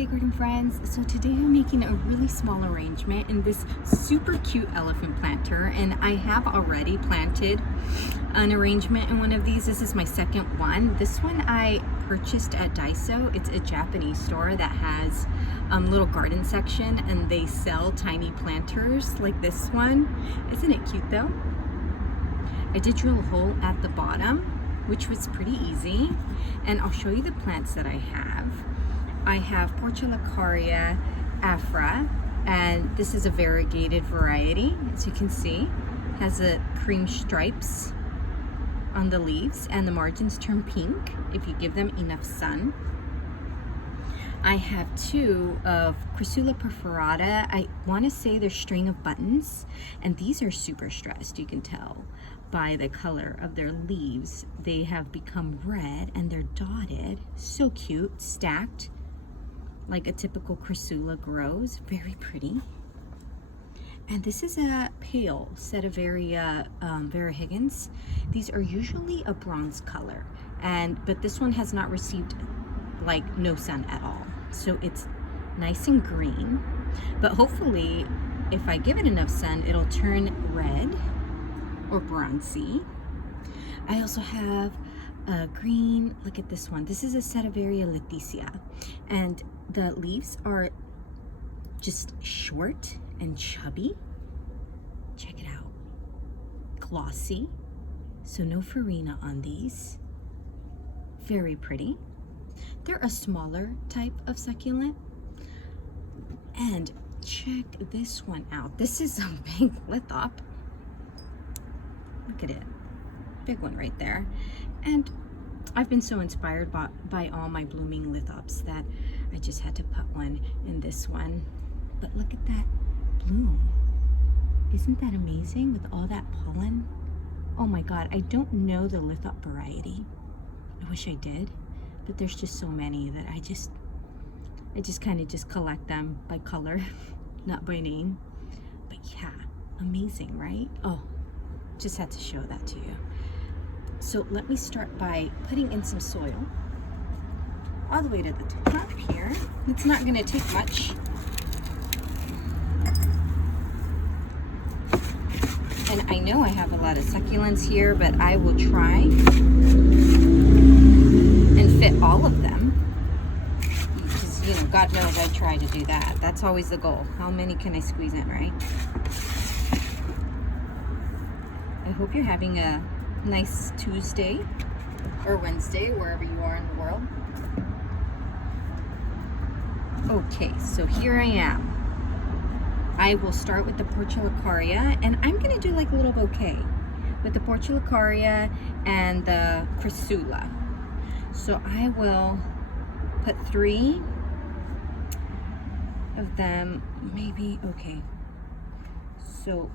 Hey garden friends, so today I'm making a really small arrangement in this super cute elephant planter, and I have already planted an arrangement in one of these. This is my second one. This one I purchased at Daiso. It's a Japanese store that has little garden section, and they sell tiny planters like this one. Isn't it cute though? I did drill a hole at the bottom, which was pretty easy, and I'll show you the plants that I have. I have Portulacaria Afra, and this is a variegated variety. As you can see, has a cream stripes on the leaves, and the margins turn pink if you give them enough sun. I have two of Crassula Perforata. I want to say they're string of buttons, and these are super stressed. You can tell by the color of their leaves. They have become red and they're dotted. So cute, stacked like a typical Crassula grows. Very pretty. And this is a pale Sedeveria Vera Higgins. These are usually a bronze color, but this one has not received like no sun at all. So it's nice and green, but hopefully if I give it enough sun, it'll turn red or bronzy. I also have a green, look at this one. This is a Sedeveria Letizia, and the leaves are just short and chubby. Check it out. Glossy, so no farina on these. Very pretty. They're a smaller type of succulent. And check this one out. This is a big Lithop. Look at it. Big one right there. And I've been so inspired by all my blooming Lithops that I just had to put one in this one. But look at that bloom. Isn't that amazing with all that pollen? Oh my God, I don't know the Lithop variety. I wish I did, but there's just so many that I just kind of just collect them by color, not by name. But yeah, amazing, right? Oh, just had to show that to you. So let me start by putting in some soil all the way to the top here. It's not going to take much. And I know I have a lot of succulents here, but I will try and fit all of them. Because, you know, God knows I try to do that. That's always the goal. How many can I squeeze in, right? I hope you're having a nice Tuesday or Wednesday, wherever you are in the world. Okay, so here I am. I will start with the Portulacaria, and I'm going to do like a little bouquet with the Portulacaria and the Crassula. So I will put 3 of them, maybe. Okay, so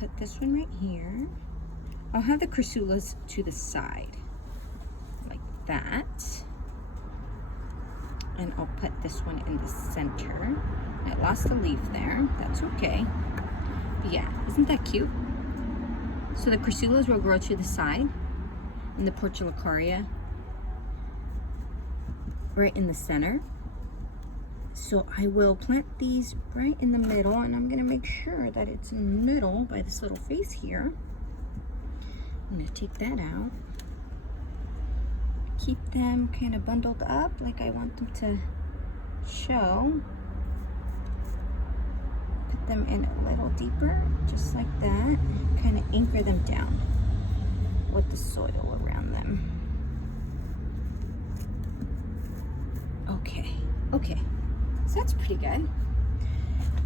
put this one right here. I'll have the Crassulas to the side, like that. And I'll put this one in the center. I lost a leaf there, that's okay. But yeah, isn't that cute? So the Crassulas will grow to the side, and the Portulacaria right in the center. So I will plant these right in the middle, and I'm gonna make sure that it's in the middle by this little face here. I'm gonna take that out. Keep them kind of bundled up like I want them to show. Put them in a little deeper, just like that. Kind of anchor them down with the soil around them. Okay, so that's pretty good.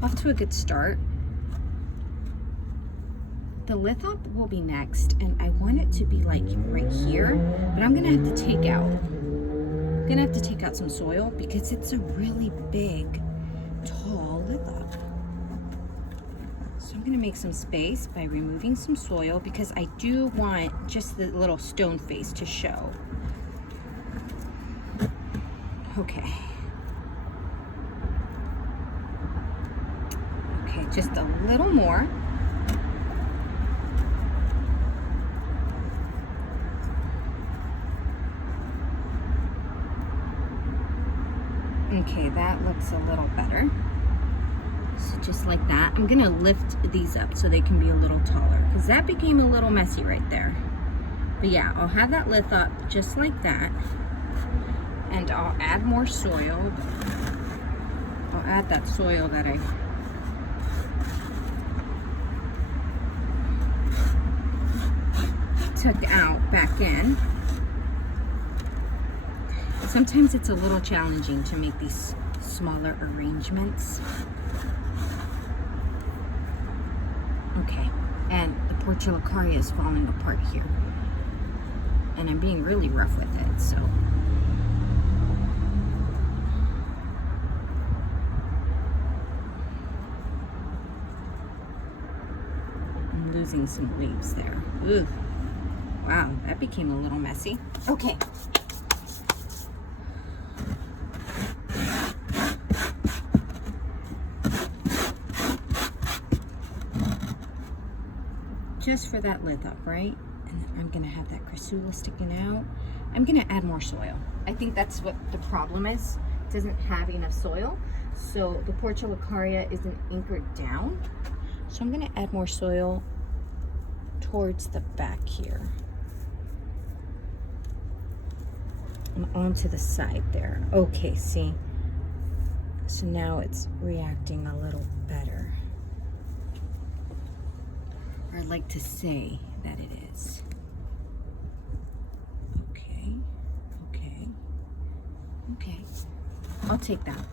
Off to a good start. The Lithop will be next, and I want it to be like right here, but I'm gonna have to take out some soil because it's a really big, tall Lithop. So I'm gonna make some space by removing some soil because I do want just the little stone face to show. Okay, just a little more. Okay, that looks a little better. So just like that. I'm gonna lift these up so they can be a little taller, because that became a little messy right there. But yeah, I'll have that Lithop just like that. And I'll add more soil. I'll add that soil that I took out back in. Sometimes it's a little challenging to make these smaller arrangements. Okay, and the Portulacaria is falling apart here. And I'm being really rough with it, so. I'm losing some leaves there. Ooh. Wow, that became a little messy. Okay. Just for that Lithop, right? And then I'm gonna have that Crassula sticking out. I'm gonna add more soil. I think that's what the problem is. It doesn't have enough soil. So the Portulacaria isn't anchored down. So I'm gonna add more soil towards the back here. And onto the side there. Okay, see? So now it's reacting a little better. Or I'd like to say that it is. Okay, okay, okay. I'll take that.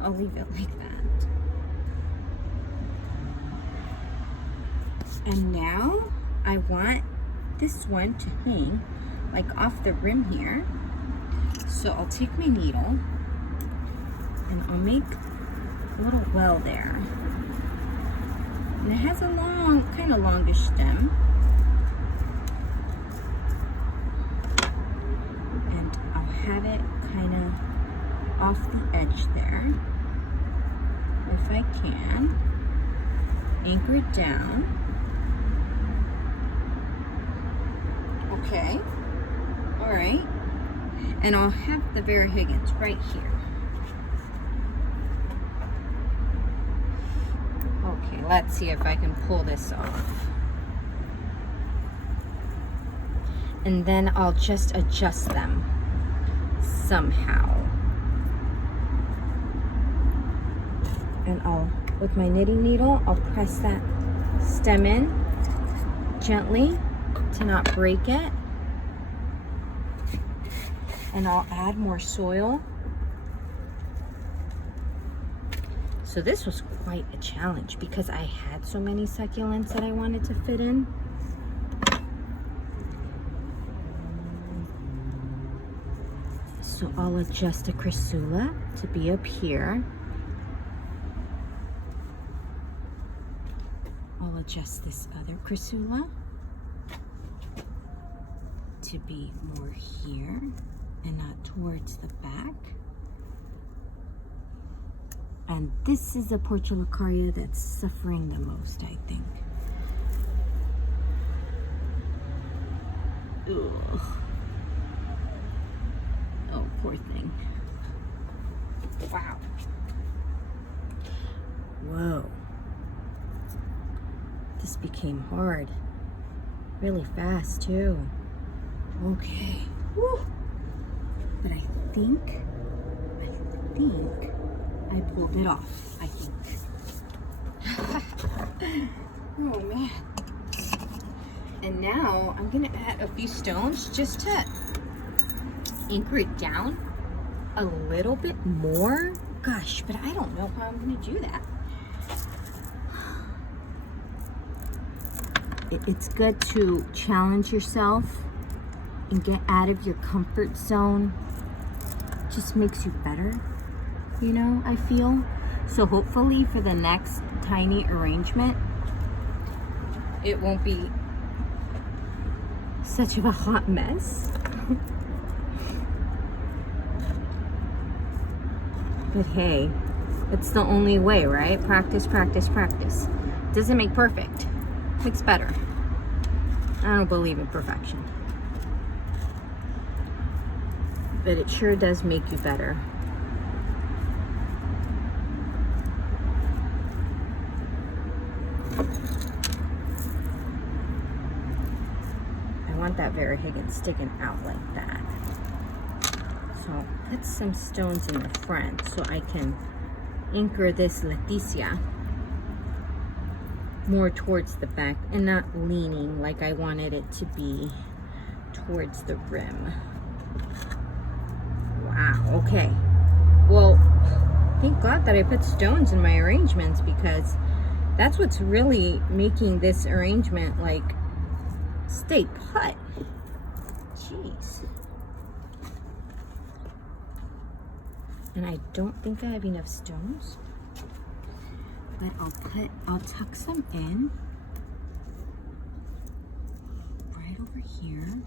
I'll leave it like that. And now I want this one to hang like off the rim here. So I'll take my needle and I'll make a little well there. And it has a long, kind of longish stem. And I'll have it kind of off the edge there. If I can. Anchor it down. Okay. All right. And I'll have the Vera Higgins right here. Okay, let's see if I can pull this off. And then I'll just adjust them somehow. And I'll, with my knitting needle, I'll press that stem in gently to not break it. And I'll add more soil. So this was quite a challenge because I had so many succulents that I wanted to fit in. So I'll adjust the Crassula to be up here. I'll adjust this other Crassula to be more here and not towards the back. And this is the Portulacaria that's suffering the most, I think. Ugh. Oh, poor thing. Wow. Whoa. This became hard. Really fast, too. Okay. Woo. But I think I pulled it off, I think. Oh man. And now I'm gonna add a few stones just to anchor it down a little bit more. Gosh, but I don't know how I'm gonna do that. It's good to challenge yourself and get out of your comfort zone. It just makes you better. You know, I feel. So hopefully for the next tiny arrangement, it won't be such of a hot mess. But hey, it's the only way, right? Practice, practice, practice. Doesn't make perfect. Makes better. I don't believe in perfection. But it sure does make you better. want that Vera Higgins sticking out like that. So I'll put some stones in the front so I can anchor this Letizia more towards the back and not leaning like I wanted it to be towards the rim. Wow, okay. Well, thank God that I put stones in my arrangements, because that's what's really making this arrangement like stay put. Jeez. And I don't think I have enough stones, but I'll tuck some in right over here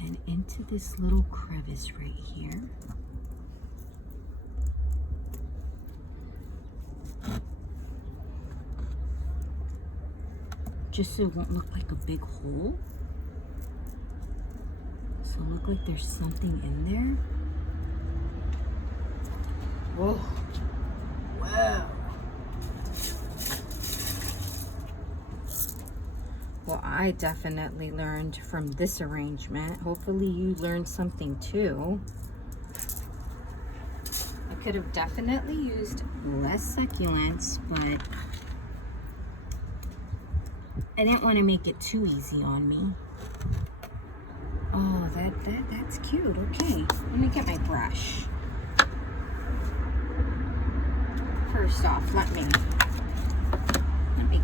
and into this little crevice right here. Just so it won't look like a big hole. So it'll look like there's something in there. Whoa. Wow. Well, I definitely learned from this arrangement. Hopefully you learned something too. I could have definitely used less succulents, but I didn't want to make it too easy on me. Oh, that's cute. Okay, let me get my brush. First off, let me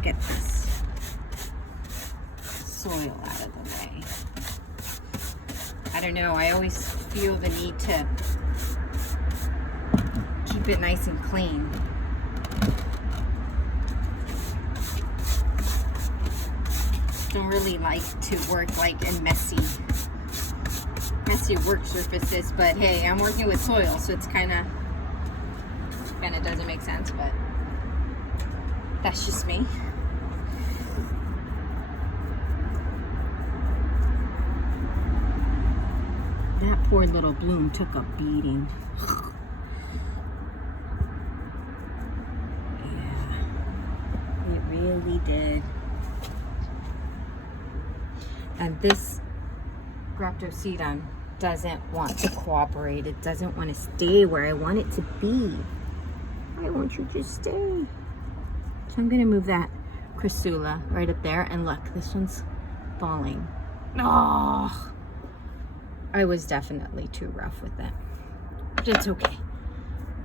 get this soil out of the way. I don't know, I always feel the need to keep it nice and clean. Don't really like to work like in messy work surfaces, but hey, I'm working with soil, so it's kind of doesn't make sense, but that's just me. That poor little bloom took a beating. Yeah, it really did. And this Graptosedum doesn't want to cooperate. It doesn't want to stay where I want it to be. I want you to stay. So I'm going to move that Crassula right up there. And look, this one's falling. Oh, I was definitely too rough with it. But it's okay.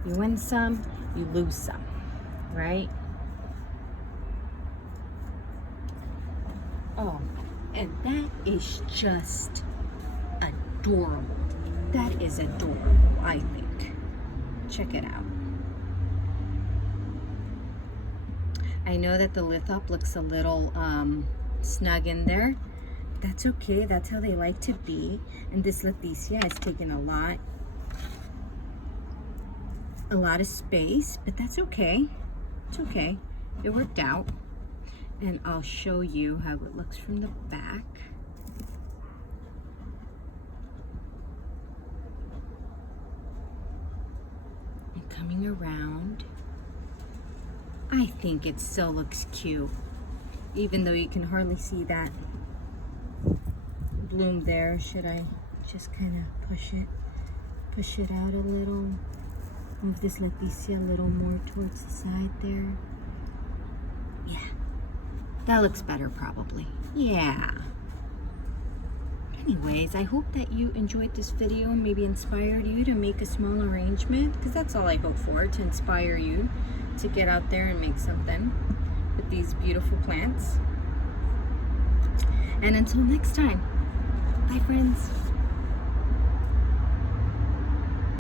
You win some, you lose some, right? Oh, and that is just adorable. That is adorable, I think. Check it out. I know that the Lithop looks a little snug in there. That's okay. That's how they like to be. And this Letizia has taken a lot of space, but that's okay. It's okay. It worked out. And I'll show you how it looks from the back. And coming around. I think it still looks cute, even though you can hardly see that bloom there. Should I just kind of push it out a little? Move this Letizia a little more towards the side there. Yeah, that looks better probably. Yeah. Anyways, I hope that you enjoyed this video and maybe inspired you to make a small arrangement, because that's all I hope for, to inspire you to get out there and make something with these beautiful plants. And until next time, bye friends.